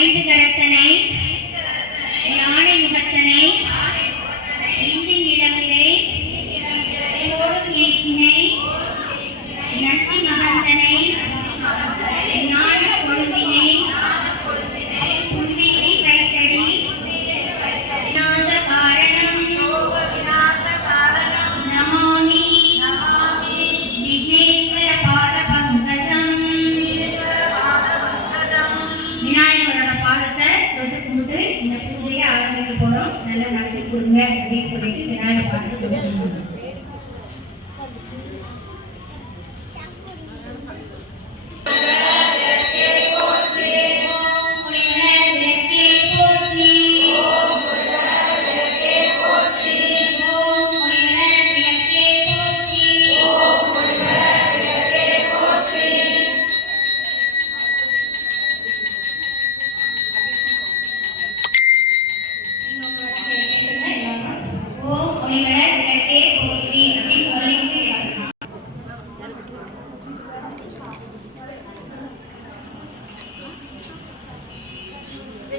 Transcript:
ஐந்து கரத்தனை போகிறோம் நல்லா நடத்தி கொடுங்க. அப்படின்னு சொல்லிட்டு விநாயகர் பாடத்தை